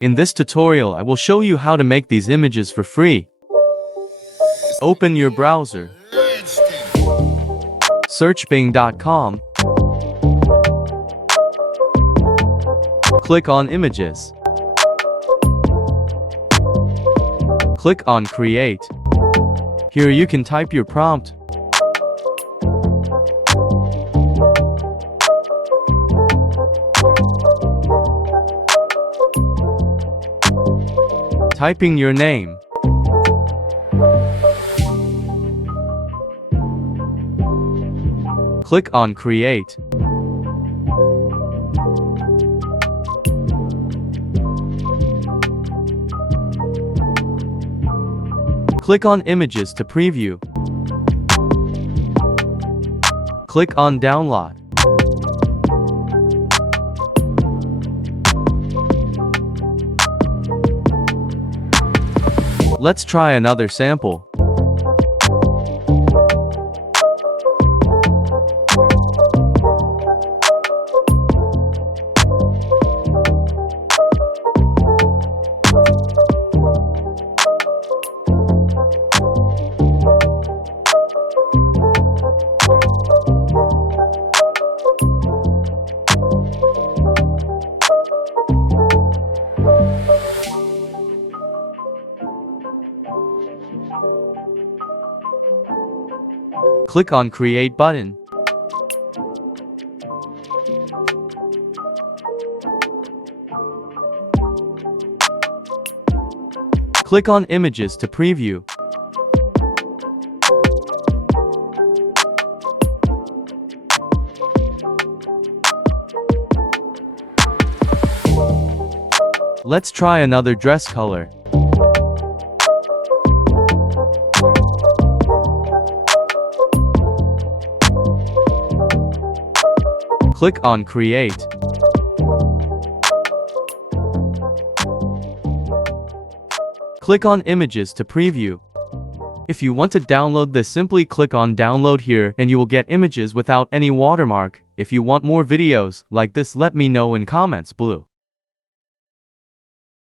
In this tutorial, I will show you how to make these images for free. Open your browser. Search bing.com. Click on Images. Click on Create. Here you can type your prompt. Typing your name. Click on Create. Click on Images to preview. Click on Download. Let's try another sample. Click on Create button. Click on Images to preview. Let's try another dress color. Click on Create. Click on Images to preview. If you want to download this, simply click on Download here and you will get images without any watermark. If you want more videos like this, let me know in comments below.